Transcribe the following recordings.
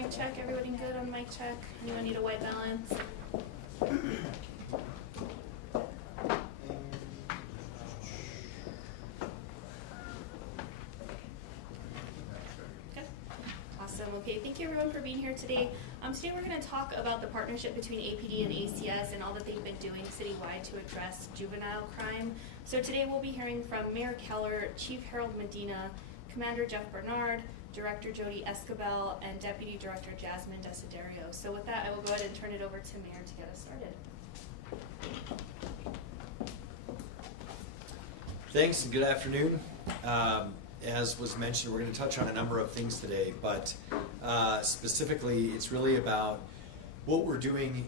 mic check. Everybody good on mic check? Anyone need a white balance? Okay. Awesome. Okay, thank you everyone for being here today. Today we're going to talk about the partnership between APD and ACS and all that they've been doing citywide to address juvenile crime. So today we'll be hearing from Mayor Keller, Chief Harold Medina, Commander Jeff Bernard, Director Jodie Esquibel, and Deputy Director Jasmine Desiderio. So with that, I will go ahead and turn it over to Mayor to get us started. Thanks and good afternoon. As was mentioned, we're going to touch on a number of things today, but specifically it's really about what we're doing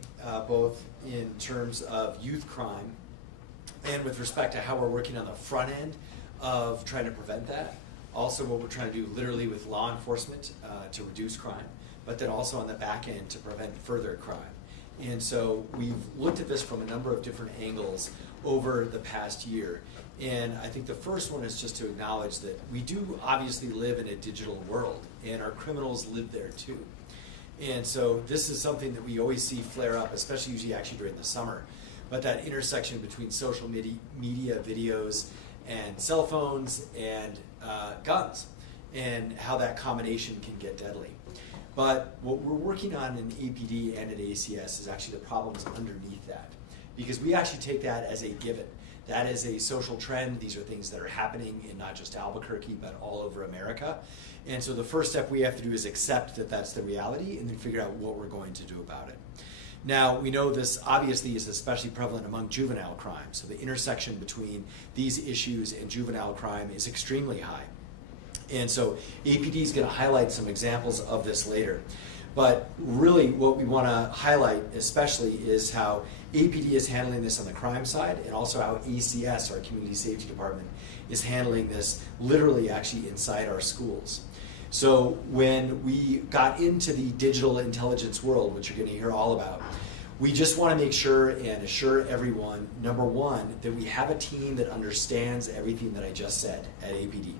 both in terms of youth crime and with respect to how we're working on the front end of trying to prevent that. Also what we're trying to do literally with law enforcement to reduce crime, but then also on the back end to prevent further crime. And so we've looked at this from a number of different angles over the past year. And I think the first one is just to acknowledge that we do obviously live in a digital world, and our criminals live there too. And so this is something that we always see flare up, especially usually actually during the summer. But that intersection between social media videos and cell phones and guns, and how that combination can get deadly. But what we're working on in APD and at ACS is actually the problems underneath that, because we actually take that as a given. That is a social trend. These are things that are happening in not just Albuquerque, but all over America. And so the first step we have to do is accept that that's the reality and then figure out what we're going to do about it. Now, we know this obviously is especially prevalent among juvenile crime. So the intersection between these issues and juvenile crime is extremely high. And so APD is going to highlight some examples of this later. But really what we want to highlight especially is how APD is handling this on the crime side, and also how ACS, our Community Safety Department, is handling this literally actually inside our schools. So when we got into the digital intelligence world, which you're going to hear all about, we just want to make sure and assure everyone, number one, that we have a team that understands everything that I just said at APD.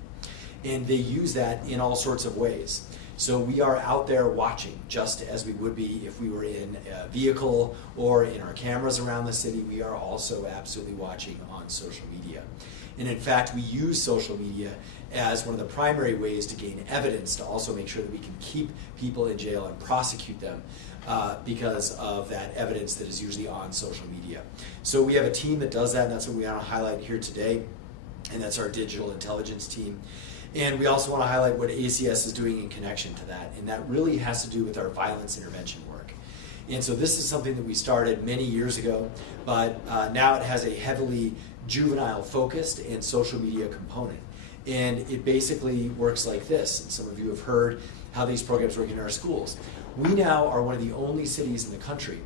And they use that in all sorts of ways. So we are out there watching, just as we would be if we were in a vehicle or in our cameras around the city. We are also absolutely watching on social media. And in fact, we use social media as one of the primary ways to gain evidence to also make sure that we can keep people in jail and prosecute them because of that evidence that is usually on social media. So we have a team that does that, and that's what we want to highlight here today, and that's our digital intelligence team. And we also want to highlight what ACS is doing in connection to that, and that really has to do with our violence intervention work. And so this is something that we started many years ago, but now it has a heavily juvenile focused and social media component. And it basically works like this, and some of you have heard how these programs work in our schools. We now are one of the only cities in the country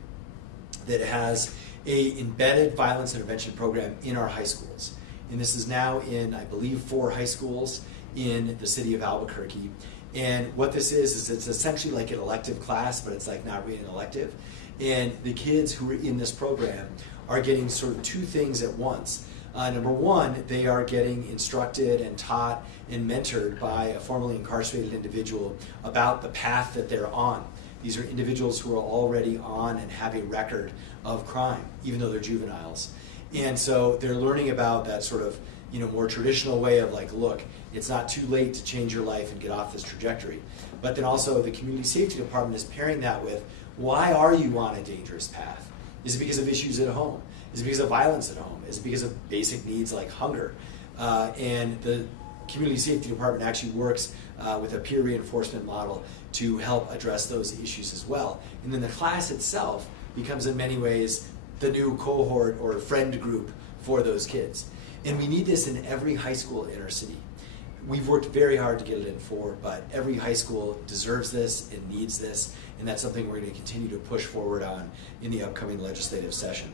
that has an embedded violence intervention program in our high schools. And this is now in, I believe, 4 high schools in the city of Albuquerque. And what this is it's essentially like an elective class, but it's like not really an elective. And the kids who are in this program are getting sort of 2 things at once. Number one, they are getting instructed and taught and mentored by a formerly incarcerated individual about the path that they're on. These are individuals who are already on and have a record of crime, even though they're juveniles. And so they're learning about that sort of more traditional way of like, look, it's not too late to change your life and get off this trajectory. But then also the Community Safety Department is pairing that with, why are you on a dangerous path? Is it because of issues at home? Is it because of violence at home? Is it because of basic needs like hunger? And the Community Safety Department actually works with a peer reinforcement model to help address those issues as well. And then the class itself becomes in many ways the new cohort or friend group for those kids. And we need this in every high school in our city. We've worked very hard to get it in 4, but every high school deserves this and needs this, and that's something we're going to continue to push forward on in the upcoming legislative session.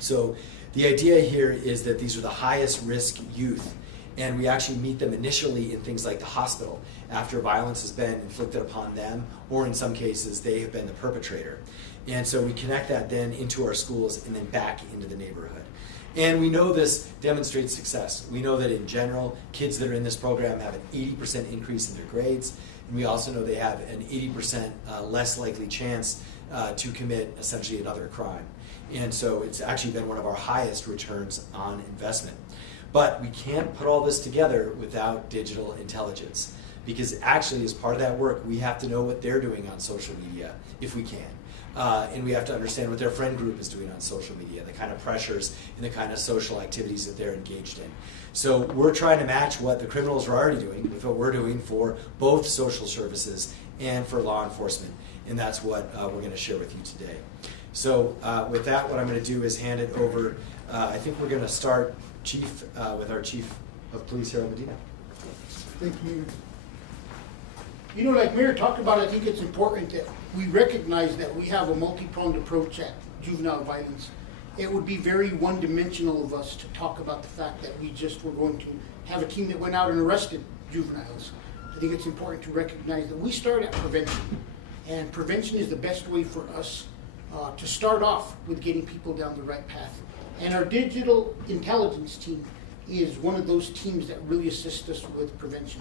So the idea here is that these are the highest risk youth, and we actually meet them initially in things like the hospital after violence has been inflicted upon them, or in some cases they have been the perpetrator. And so we connect that then into our schools and then back into the neighborhood. And we know this demonstrates success. We know that in general, kids that are in this program have an 80% increase in their grades. And we also know they have an 80% less likely chance to commit essentially another crime. And so it's actually been one of our highest returns on investment. But we can't put all this together without digital intelligence, because actually as part of that work, we have to know what they're doing on social media, if we can. And we have to understand what their friend group is doing on social media, the kind of pressures and the kind of social activities that they're engaged in. So we're trying to match what the criminals are already doing with what we're doing for both social services and for law enforcement. And that's what we're going to share with you today. So with that, what I'm going to do is hand it over. I think we're going to start, Chief, with our Chief of Police, Harold Medina. Thank you. You know, like Mayor talked about, I think it's important that we recognize that we have a multi-pronged approach at juvenile violence. It would be very one-dimensional of us to talk about the fact that we just were going to have a team that went out and arrested juveniles. I think it's important to recognize that we start at prevention, and prevention is the best way for us to start off with getting people down the right path. And our digital intelligence team is one of those teams that really assist us with prevention.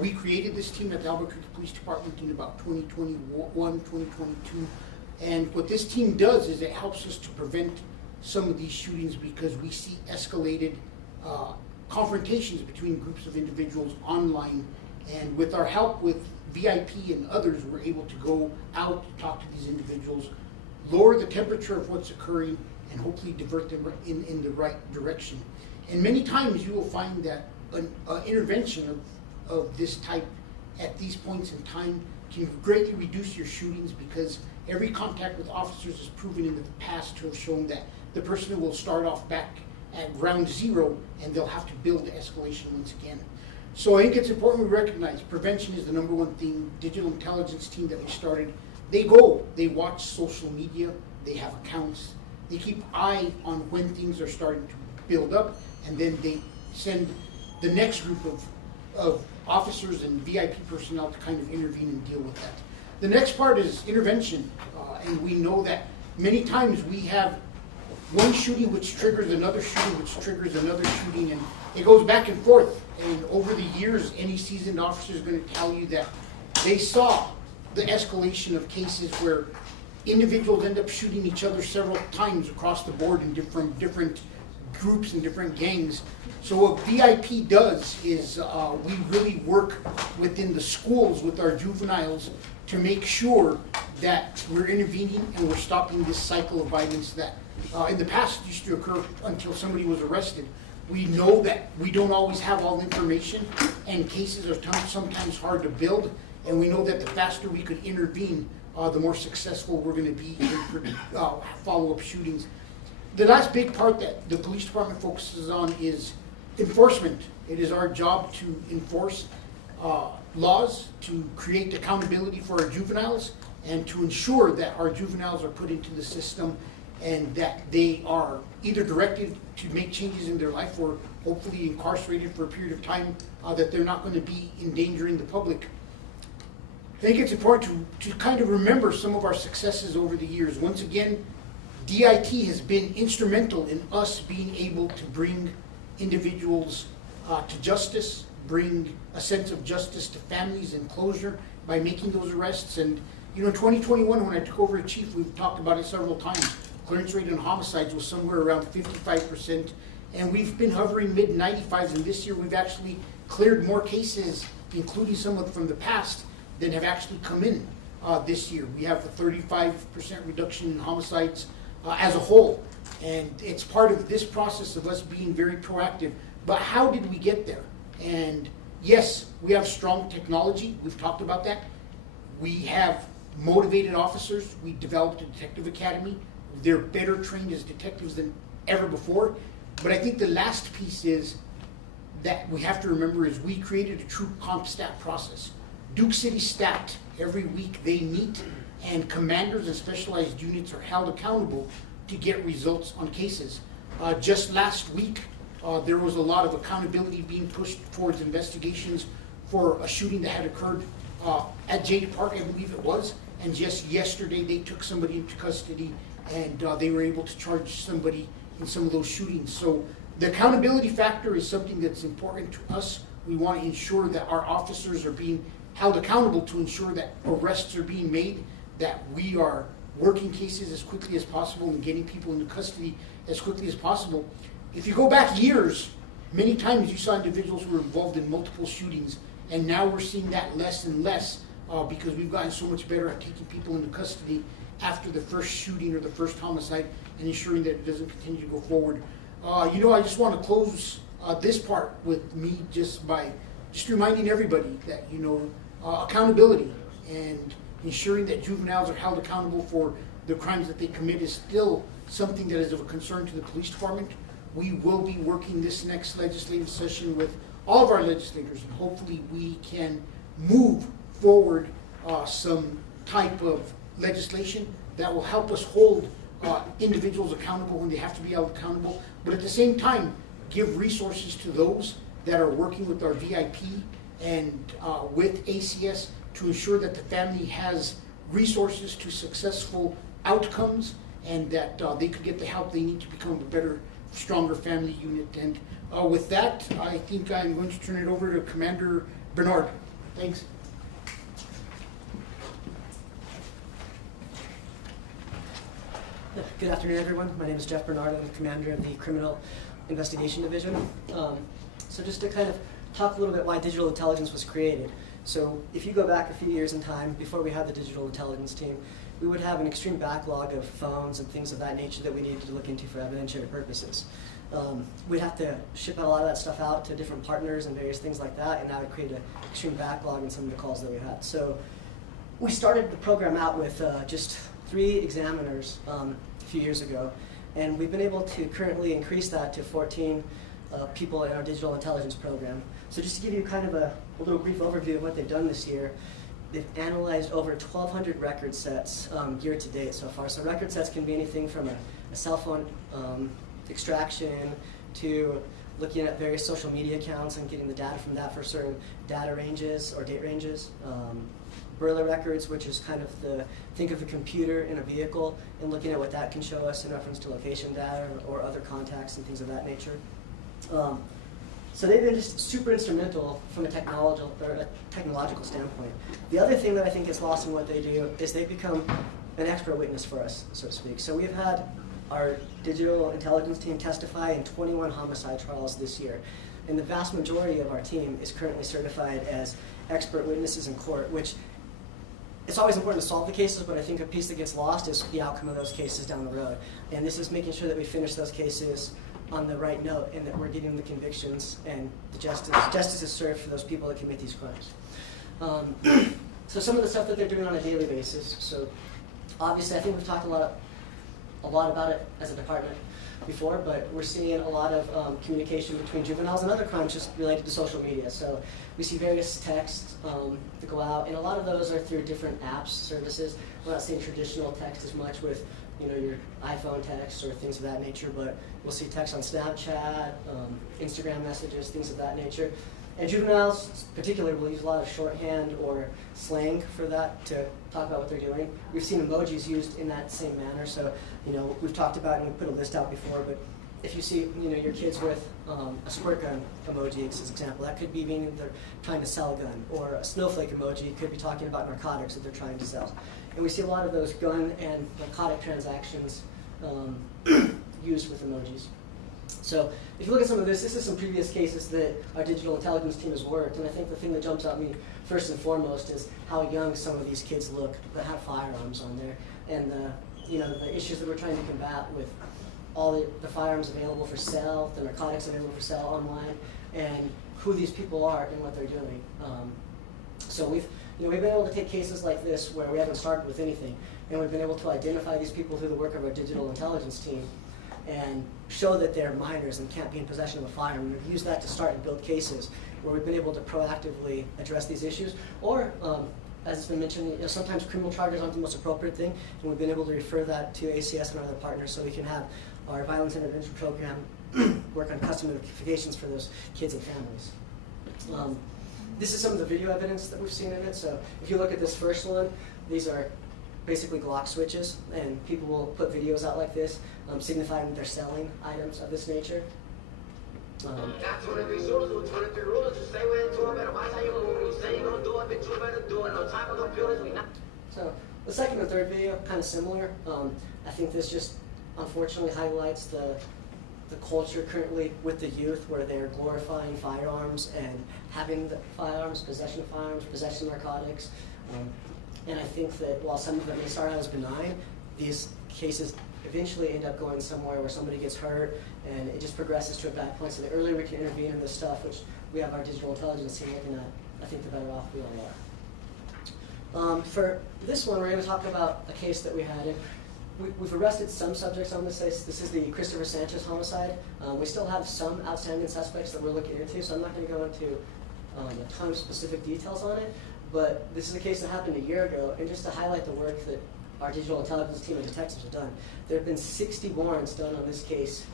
We created this team at the Albuquerque Police Department in about 2021, 2022. And what this team does is it helps us to prevent some of these shootings, because we see escalated confrontations between groups of individuals online. And with our help with VIP and others, we're able to go out, talk to these individuals, lower the temperature of what's occurring, and hopefully divert them in the right direction. And many times you will find that an intervention of this type at these points in time can greatly reduce your shootings, because every contact with officers is proven in the past to have shown that the person will start off back at ground zero and they'll have to build the escalation once again. So I think it's important we recognize prevention is the number one thing. Digital intelligence team that we started, they watch social media, they have accounts, they keep eye on when things are starting to build up, and then they send the next group of officers and VIP personnel to kind of intervene and deal with that. The next part is intervention, and we know that many times we have one shooting which triggers another shooting, which triggers another shooting, and it goes back and forth. And over the years, any seasoned officer is going to tell you that they saw the escalation of cases where individuals end up shooting each other several times across the board in different groups and different gangs. So what VIP does is we really work within the schools with our juveniles to make sure that we're intervening and we're stopping this cycle of violence that in the past used to occur until somebody was arrested. We know that we don't always have all the information, and cases are sometimes hard to build, and we know that the faster we could intervene, the more successful we're going to be in follow-up shootings. The last big part that the police department focuses on is enforcement. It is our job to enforce laws, to create accountability for our juveniles, and to ensure that our juveniles are put into the system and that they are either directed to make changes in their life or hopefully incarcerated for a period of time, that they're not going to be endangering the public. I think it's important to kind of remember some of our successes over the years. Once again, DIT has been instrumental in us being able to bring individuals to justice, bring a sense of justice to families and closure by making those arrests. And you know, in 2021, when I took over as chief, we've talked about it several times. Clearance rate on homicides was somewhere around 55%, and we've been hovering mid-95s, and this year we've actually cleared more cases, including some from the past, than have actually come in this year. We have a 35% reduction in homicides as a whole, and it's part of this process of us being very proactive. But how did we get there? And yes, we have strong technology. We've talked about that. We have motivated officers. We developed a detective academy. They're better trained as detectives than ever before. But I think the last piece is that we have to remember is we created a true comp stat process. Duke City Stat, every week they meet, and commanders and specialized units are held accountable to get results on cases. Just last week, there was a lot of accountability being pushed towards investigations for a shooting that had occurred at Jade Park, I believe it was. And just yesterday, they took somebody into custody, and they were able to charge somebody in some of those shootings. So the accountability factor is something that's important to us. We want to ensure that our officers are being held accountable to ensure that arrests are being made, that we are working cases as quickly as possible and getting people into custody as quickly as possible. If you go back years, many times you saw individuals who were involved in multiple shootings, and now we're seeing that less and less because we've gotten so much better at taking people into custody after the first shooting or the first homicide and ensuring that it doesn't continue to go forward. I just want to close this part with me just reminding everybody that, accountability and ensuring that juveniles are held accountable for the crimes that they commit is still something that is of a concern to the police department. We will be working this next legislative session with all of our legislators, and hopefully we can move forward some type of legislation that will help us hold individuals accountable when they have to be held accountable, but at the same time give resources to those that are working with our VIP and with ACS to ensure that the family has resources to successful outcomes and that they could get the help they need to become a better, stronger family unit. And with that, I think I'm going to turn it over to Commander Bernard. Thanks. Good afternoon, everyone. My name is Jeff Bernard. I'm the commander of the Criminal Investigation Division. So just to kind of talk a little bit why digital intelligence was created. So if you go back a few years in time, before we had the digital intelligence team, we would have an extreme backlog of phones and things of that nature that we needed to look into for evidentiary purposes. We'd have to ship a lot of that stuff out to different partners and various things like that, and that would create an extreme backlog in some of the calls that we had. So we started the program out with just 3 examiners a few years ago, and we've been able to currently increase that to 14 people in our digital intelligence program. So just to give you kind of a little brief overview of what they've done this year, they've analyzed over 1,200 record sets year to date so far. So record sets can be anything from a cell phone extraction to looking at various social media accounts and getting the data from that for certain data ranges or date ranges. Burglar records, which is kind of think of a computer in a vehicle and looking at what that can show us in reference to location data or other contacts and things of that nature. So they've been just super instrumental from a technological standpoint. The other thing that I think is lost in what they do is they've become an expert witness for us, so to speak. So we've had our digital intelligence team testify in 21 homicide trials this year. And the vast majority of our team is currently certified as expert witnesses in court, which it's always important to solve the cases, but I think a piece that gets lost is the outcome of those cases down the road. And this is making sure that we finish those cases on the right note and that we're getting the convictions and the justice is served for those people that commit these crimes. So some of the stuff that they're doing on a daily basis. So obviously I think we've talked a lot about it as a department before, but we're seeing a lot of communication between juveniles and other crimes just related to social media. So we see various texts that go out, and a lot of those are through different apps, services. We're not seeing traditional text as much with your iPhone text or things of that nature, but we'll see text on Snapchat, Instagram messages, things of that nature. And juveniles, particularly, will use a lot of shorthand or slang for that to talk about what they're doing. We've seen emojis used in that same manner. So, we've talked about, and we put a list out before, but if you see, your kids with a squirt gun emoji, as an example, that could be meaning they're trying to sell a gun, or a snowflake emoji could be talking about narcotics that they're trying to sell. And we see a lot of those gun and narcotic transactions used with emojis. So if you look at some of this is some previous cases that our digital intelligence team has worked, and I think the thing that jumps out at me first and foremost is how young some of these kids look that have firearms on there, and the issues that we're trying to combat with all the firearms available for sale, the narcotics available for sale online, and who these people are and what they're doing. So we've been able to take cases like this where we haven't started with anything, and we've been able to identify these people through the work of our digital intelligence team and show that they're minors and can't be in possession of a firearm. And we've used that to start and build cases where we've been able to proactively address these issues. Or, as it's been mentioned, sometimes criminal charges aren't the most appropriate thing, and we've been able to refer that to ACS and our other partners so we can have our violence intervention program work on custom notifications for those kids and families. This is some of the video evidence that we've seen in it. So if you look at this first one, these are basically Glock switches, and people will put videos out like this, signifying that they're selling items of this nature. Got 23 shooters with 23 rulers. You say we're into it, better watch how you move. You say you gonna do it, bitch, you better do it. No time for computers, we not. So the second and third video, kind of similar. I think this just unfortunately highlights the culture currently with the youth, where they're glorifying firearms and having the firearms, possession of firearms, possession of narcotics. And I think that while some of them may start out as benign, these cases eventually end up going somewhere where somebody gets hurt, and it just progresses to a bad point. So the earlier we can intervene in this stuff, which we have our digital intelligence team looking at, I think the better off we all are. For this one, we're going to talk about a case that we had. We've arrested some subjects on this case. This is the Christopher Sanchez homicide. We still have some outstanding suspects that we're looking into, so I'm not going to go into a ton of specific details on it. But this is a case that happened a year ago, and just to highlight the work that our digital intelligence team and detectives have done, there have been 60 warrants done on this case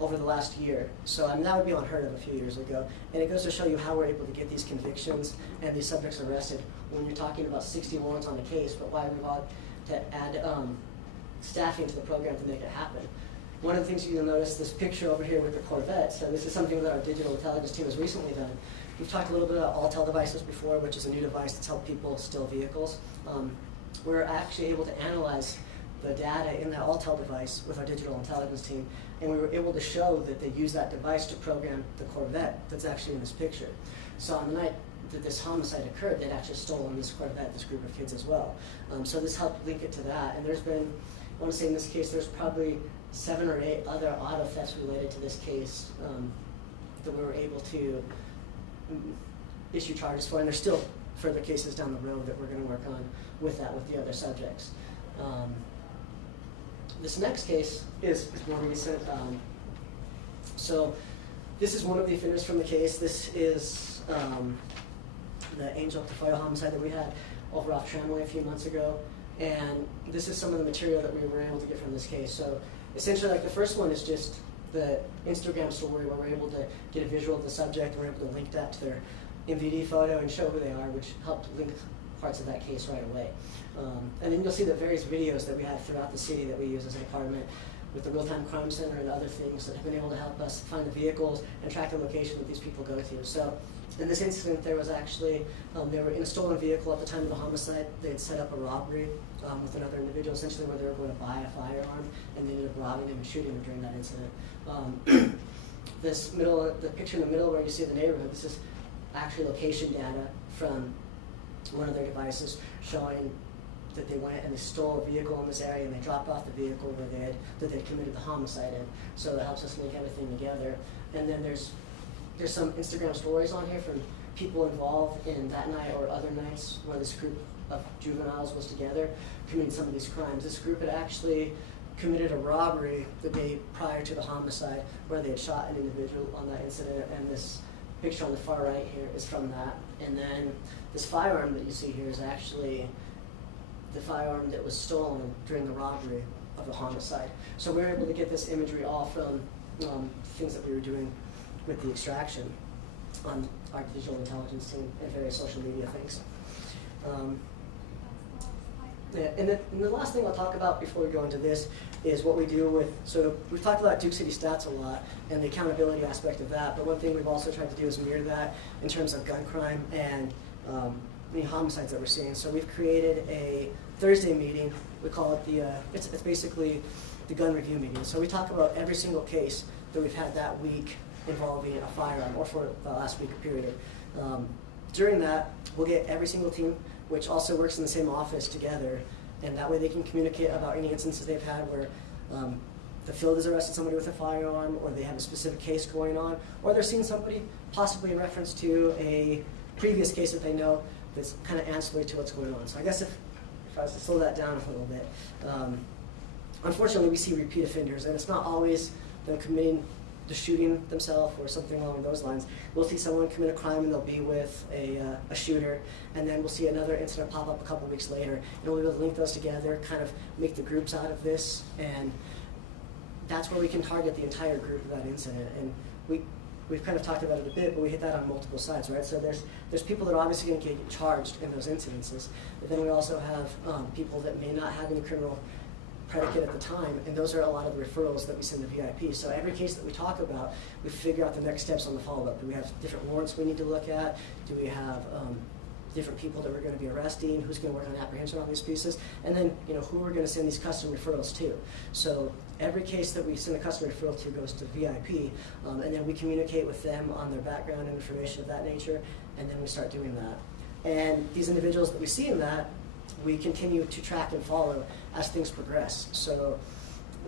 over the last year. So I mean, that would be unheard of a few years ago. And it goes to show you how we're able to get these convictions and these subjects arrested when you're talking about 60 warrants on the case, but why we've had to add staffing to the program to make it happen. One of the things you'll notice, this picture over here with the Corvette, so this is something that our digital intelligence team has recently done. We've talked a little bit about Altel devices before, which is a new device that's helped people steal vehicles. We're actually able to analyze the data in that Altel device with our digital intelligence team, and we were able to show that they use that device to program the Corvette that's actually in this picture. So on the night that this homicide occurred, they'd actually stolen this Corvette, this group of kids as well. So this helped link it to that, and there's been, I want to say in this case, there's probably 7 or 8 other auto thefts related to this case that we were able to issue charges for, and there's still further cases down the road that we're going to work on with that, with the other subjects. This next case is more recent. So this is one of the offenders from the case. This is the Angel Tafoya homicide that we had over off Tramway a few months ago. And this is some of the material that we were able to get from this case. So essentially, like, the first one is just the Instagram story where we're able to get a visual of the subject. We're able to link that to their MVD photo and show who they are, which helped link parts of that case right away. And then you'll see the various videos that we have throughout the city that we use as a department with the Real-Time Crime Center and other things that have been able to help us find the vehicles and track the location that these people go to. So in this incident, there was actually, they were in a stolen vehicle at the time of the homicide. They had set up a robbery with another individual, essentially where they were going to buy a firearm, and they ended up robbing him and shooting him during that incident. The picture in the middle where you see the neighborhood, this is actually location data from one of their devices showing that they went and they stole a vehicle in this area, and they dropped off the vehicle where they'd committed the homicide in. So that helps us link everything together. And then there's some Instagram stories on here from people involved in that night or other nights where this group of juveniles was together committing some of these crimes. This group had actually committed a robbery the day prior to the homicide where they had shot an individual on that incident, and this picture on the far right here is from that. And then this firearm that you see here is actually the firearm that was stolen during the robbery of the homicide. So we were able to get this imagery all from things that we were doing with the extraction on our digital intelligence team and various social media things. And the last thing I'll talk about before we go into this is what we do with, so we've talked about Duke City Stats a lot and the accountability aspect of that, but one thing we've also tried to do is mirror that in terms of gun crime and the homicides that we're seeing. So we've created a Thursday meeting. We call it it's basically the gun review meeting. So we talk about every single case that we've had that week involving a firearm, or for the last week period. During that, we'll get every single team, which also works in the same office together, and that way they can communicate about any instances they've had where the field has arrested somebody with a firearm, or they have a specific case going on, or they're seeing somebody possibly in reference to a previous case that they know that's kind of ancillary to what's going on. So I guess if I was to slow that down a little bit, unfortunately we see repeat offenders, and it's not always them committing the shooting themselves or something along those lines. We'll see someone commit a crime and they'll be with a shooter, and then we'll see another incident pop up a couple weeks later, and we'll be able to link those together, kind of make the groups out of this, and that's where we can target the entire group of that incident. And we've kind of talked about it a bit, but we hit that on multiple sides, right? So there's people that are obviously going to get charged in those incidences, but then we also have people that may not have any criminal predicate at the time, and those are a lot of the referrals that we send to VIP. So every case that we talk about, we figure out the next steps on the follow-up. Do we have different warrants we need to look at? Do we have different people that we're going to be arresting? Who's going to work on apprehension on these pieces? And then, who we're going to send these custom referrals to. So every case that we send a custom referral to goes to VIP, and then we communicate with them on their background and information of that nature, and then we start doing that. And these individuals that we see in that, we continue to track and follow as things progress. So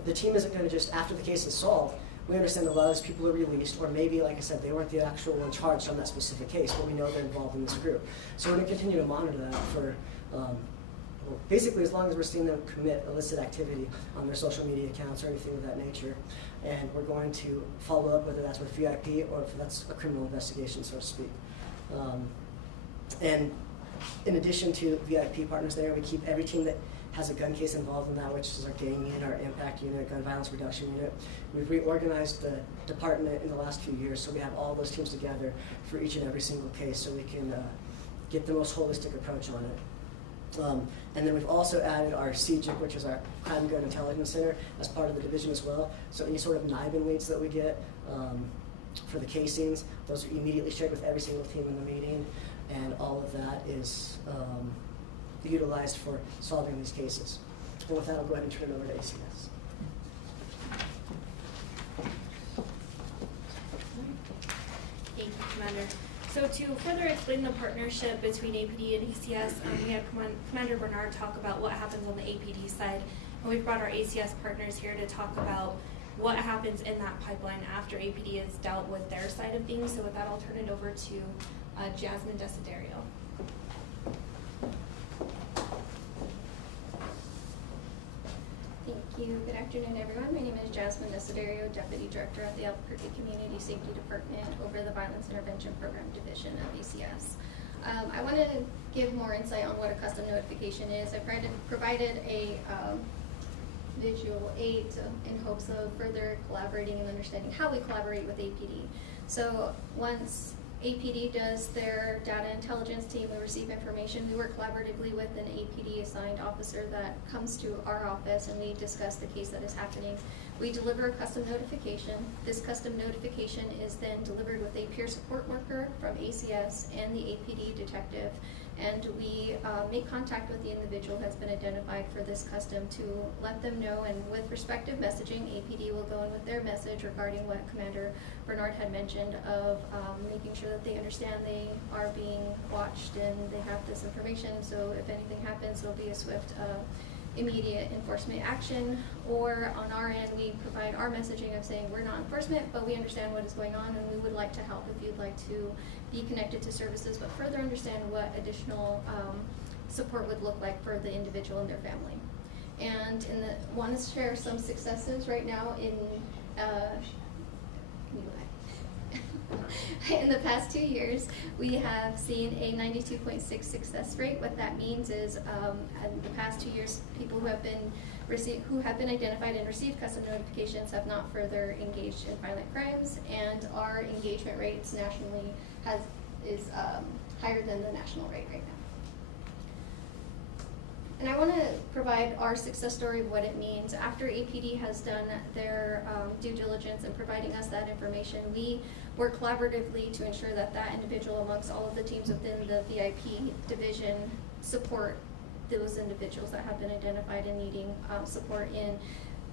the team isn't going to just, after the case is solved, we understand a lot of these people are released, or maybe, like I said, they weren't the actual one charged on that specific case, but we know they're involved in this group. So we're going to continue to monitor that for basically as long as we're seeing them commit illicit activity on their social media accounts or anything of that nature. And we're going to follow up, whether that's with VIP or if that's a criminal investigation, so to speak. And in addition to VIP partners there, we keep every team that has a gun case involved in that, which is our gang unit, our impact unit, gun violence reduction unit. We've reorganized the department in the last few years, so we have all those teams together for each and every single case, so we can get the most holistic approach on it. And then we've also added our CJIC, which is our Crime Gun Intelligence Center, as part of the division as well. So any sort of NIBIN leads that we get for the casings, those are immediately shared with every single team in the meeting, and all of that is utilized for solving these cases. And with that, I'll go ahead and turn it over to ACS. Thank you, Commander. So to further explain the partnership between APD and ACS, we had Commander Bernard talk about what happens on the APD side, and we've brought our ACS partners here to talk about what happens in that pipeline after APD has dealt with their side of things. So with that, I'll turn it over to Jasmine Desiderio. Thank you. Good afternoon, everyone. My name is Jasmine Desiderio, Deputy Director at the Albuquerque Community Safety Department over the Violence Intervention Program Division of ACS. I want to give more insight on what a custom notification is. I provided a visual aid in hopes of further collaborating and understanding how we collaborate with APD. So once APD does their data intelligence team, we receive information. We work collaboratively with an APD assigned officer that comes to our office, and we discuss the case that is happening. We deliver a custom notification. This custom notification is then delivered with a peer support worker from ACS and the APD detective, and we make contact with the individual who has been identified for this custom to let them know, and with respective messaging, APD will go in with their message regarding what Commander Bernard had mentioned of making sure that they understand they are being watched and they have this information, so if anything happens, there'll be a swift immediate enforcement action. Or on our end, we provide our messaging of saying we're not enforcement, but we understand what is going on and we would like to help if you'd like to be connected to services, but further understand what additional support would look like for the individual and their family. And want to share some successes right now in the past 2 years, we have seen a 92.6 success rate. What that means is in the past 2 years, people who have been identified and received custom notifications have not further engaged in violent crimes, and our engagement rates nationally is higher than the national rate right now. And I want to provide our success story of what it means. After APD has done their due diligence in providing us that information, we work collaboratively to ensure that that individual amongst all of the teams within the VIP division support those individuals that have been identified and needing support in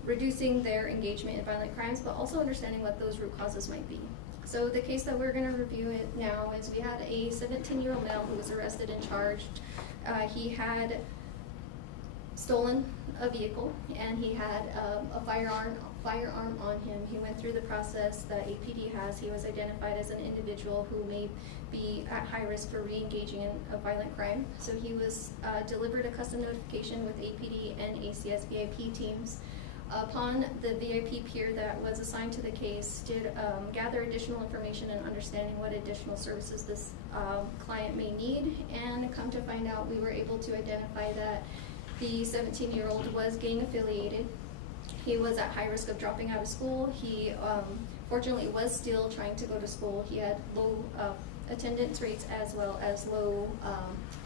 reducing their engagement in violent crimes, but also understanding what those root causes might be. So the case that we're going to review it now is we had a 17-year-old male who was arrested and charged. He had stolen a vehicle, and he had a firearm on him. He went through the process that APD has. He was identified as an individual who may be at high risk for re-engaging in a violent crime. So he was delivered a custom notification with APD and ACS VIP teams. Upon the VIP peer that was assigned to the case did gather additional information and understanding what additional services this client may need, and come to find out, we were able to identify that the 17-year-old was gang affiliated. He was at high risk of dropping out of school. He fortunately was still trying to go to school. He had low attendance rates as well as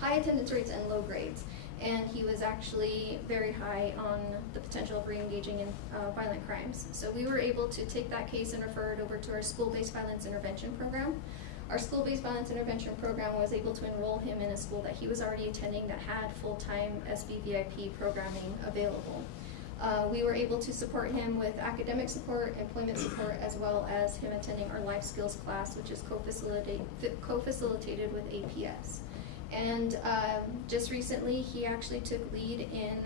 high attendance rates and low grades. And he was actually very high on the potential of re-engaging in violent crimes. So we were able to take that case and refer it over to our school-based violence intervention program. Our school-based violence intervention program was able to enroll him in a school that he was already attending that had full-time SBVIP programming available. We were able to support him with academic support, employment support, as well as him attending our life skills class, which is co-facilitated with APS. And just recently, he actually took lead in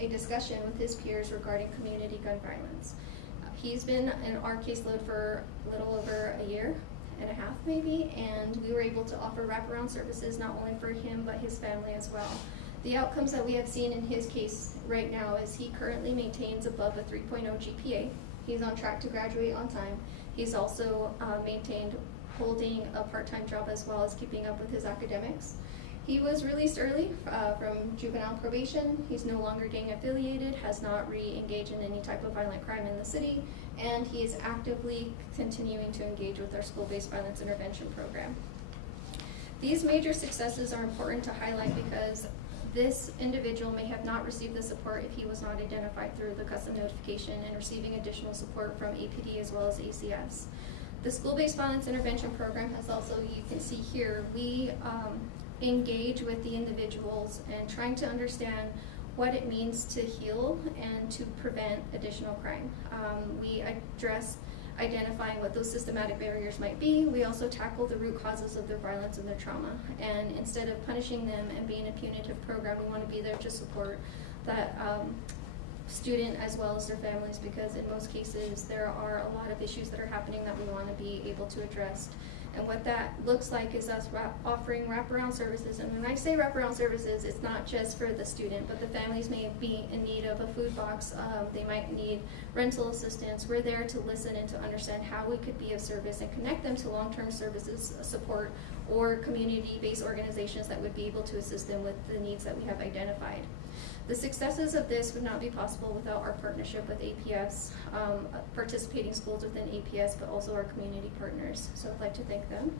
a discussion with his peers regarding community gun violence. He's been in our caseload for a little over a year and a half maybe, and we were able to offer wraparound services not only for him but his family as well. The outcomes that we have seen in his case right now is he currently maintains above a 3.0 GPA. He's on track to graduate on time. He's also maintained holding a part-time job as well as keeping up with his academics. He was released early from juvenile probation. He's no longer gang affiliated, has not re-engaged in any type of violent crime in the city, and he is actively continuing to engage with our school-based violence intervention program. These major successes are important to highlight because this individual may have not received the support if he was not identified through the custom notification and receiving additional support from APD as well as ACS. The school-based violence intervention program has also, you can see here, we engage with the individuals and trying to understand what it means to heal and to prevent additional crime. We address identifying what those systematic barriers might be. We also tackle the root causes of their violence and their trauma. And instead of punishing them and being a punitive program, we want to be there to support that student as well as their families, because in most cases there are a lot of issues that are happening that we want to be able to address. And what that looks like is us offering wraparound services. And when I say wraparound services, it's not just for the student, but the families may be in need of a food box. They might need rental assistance. We're there to listen and to understand how we could be of service and connect them to long-term services support or community-based organizations that would be able to assist them with the needs that we have identified. The successes of this would not be possible without our partnership with APS, participating schools within APS, but also our community partners. So I'd like to thank them.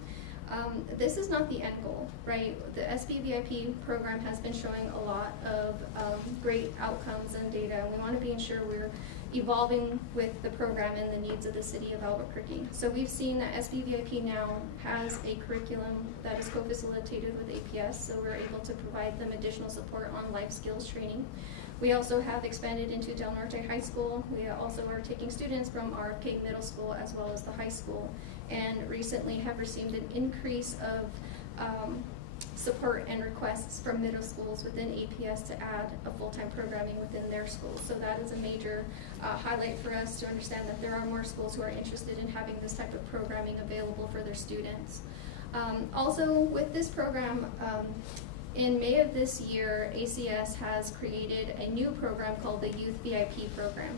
This is not the end goal, right? The SBVIP program has been showing a lot of great outcomes and data, and we want to be sure we're evolving with the program and the needs of the city of Albuquerque. So we've seen that SBVIP now has a curriculum that is co-facilitated with APS, so we're able to provide them additional support on life skills training. We also have expanded into Del Norte High School. We also are taking students from RFK Middle School as well as the high school, and recently have received an increase of support and requests from middle schools within APS to add a full-time programming within their schools. So that is a major highlight for us to understand that there are more schools who are interested in having this type of programming available for their students. Also with this program, in May of this year, ACS has created a new program called the Youth VIP program.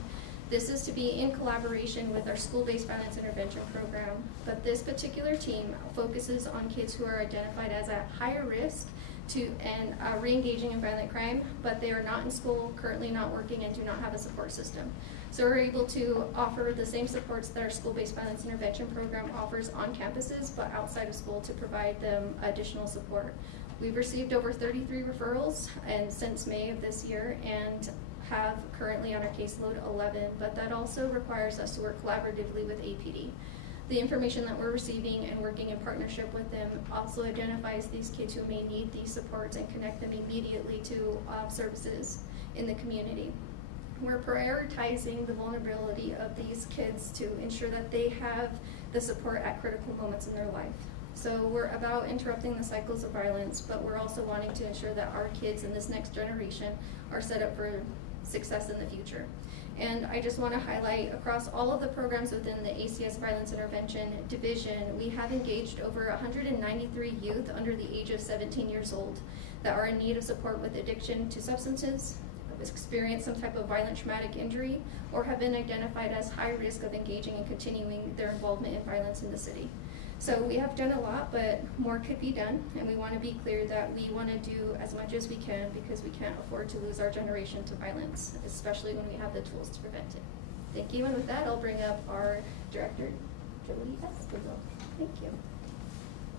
This is to be in collaboration with our school-based violence intervention program, but this particular team focuses on kids who are identified as at higher risk and re-engaging in violent crime, but they are not in school, currently not working, and do not have a support system. So we're able to offer the same supports that our school-based violence intervention program offers on campuses, but outside of school to provide them additional support. We've received over 33 referrals and since May of this year, and have currently on our caseload 11, but that also requires us to work collaboratively with APD. The information that we're receiving and working in partnership with them also identifies these kids who may need these supports and connect them immediately to services in the community. We're prioritizing the vulnerability of these kids to ensure that they have the support at critical moments in their life. So we're about interrupting the cycles of violence, but we're also wanting to ensure that our kids in this next generation are set up for success in the future. And I just want to highlight across all of the programs within the ACS Violence Intervention Division, we have engaged over 193 youth under the age of 17 years old that are in need of support with addiction to substances, experienced some type of violent traumatic injury, or have been identified as high risk of engaging and continuing their involvement in violence in the city. So we have done a lot, but more could be done, and we want to be clear that we want to do as much as we can because we can't afford to lose our generation to violence, especially when we have the tools to prevent it. Thank you, and with that, I'll bring up our director, Jodie Esquibel. Thank you.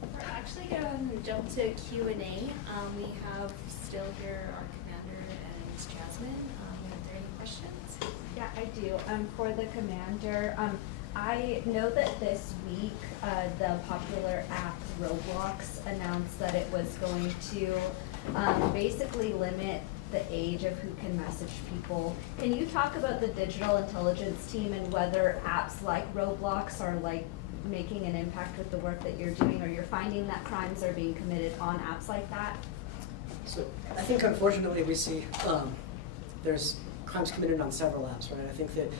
We're actually going to jump to Q&A. We have still here our commander and Jasmine. Are there any questions? Yeah, I do. For the commander, I know that this week the popular app Roblox announced that it was going to basically limit the age of who can message people. Can you talk about the digital intelligence team and whether apps like Roblox are like making an impact with the work that you're doing, or you're finding that crimes are being committed on apps like that? So I think unfortunately we see there's crimes committed on several apps, right? I think that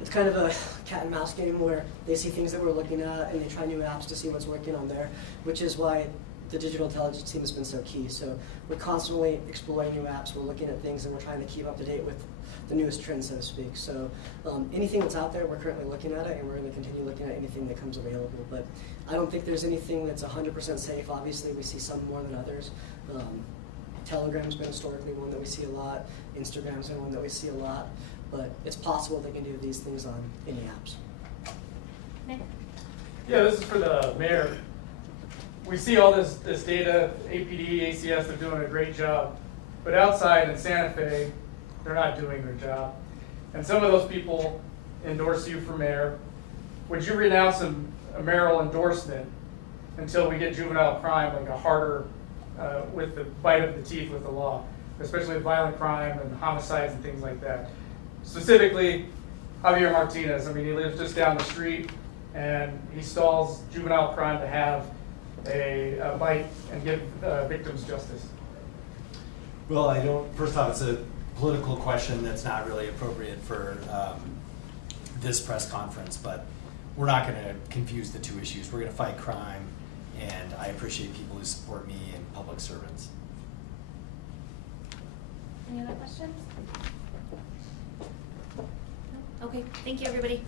it's kind of a cat and mouse game where they see things that we're looking at and they try new apps to see what's working on there, which is why the digital intelligence team has been so key. So we're constantly exploring new apps, we're looking at things, and we're trying to keep up to date with the newest trends, so to speak. So anything that's out there, we're currently looking at it, and we're going to continue looking at anything that comes available. But I don't think there's anything that's 100% safe. Obviously, we see some more than others. Telegram's been historically one that we see a lot. Instagram's been one that we see a lot. But it's possible they can do these things on any apps. Nick? Yeah, this is for the mayor. We see all this data, APD, ACS, they're doing a great job. But outside in Santa Fe, they're not doing their job. And some of those people endorse you for mayor. Would you renounce a mayoral endorsement until we get juvenile crime like a harder, with the bite of the teeth with the law, especially with violent crime and homicides and things like that? Specifically, Javier Martinez. I mean, he lives just down the street, and he stalls juvenile crime to have a bite and give victims justice. Well, I don't, first off, it's a political question that's not really appropriate for this press conference, but we're not going to confuse the two issues. We're going to fight crime, and I appreciate people who support me and public servants. Any other questions? No? Okay, thank you, everybody.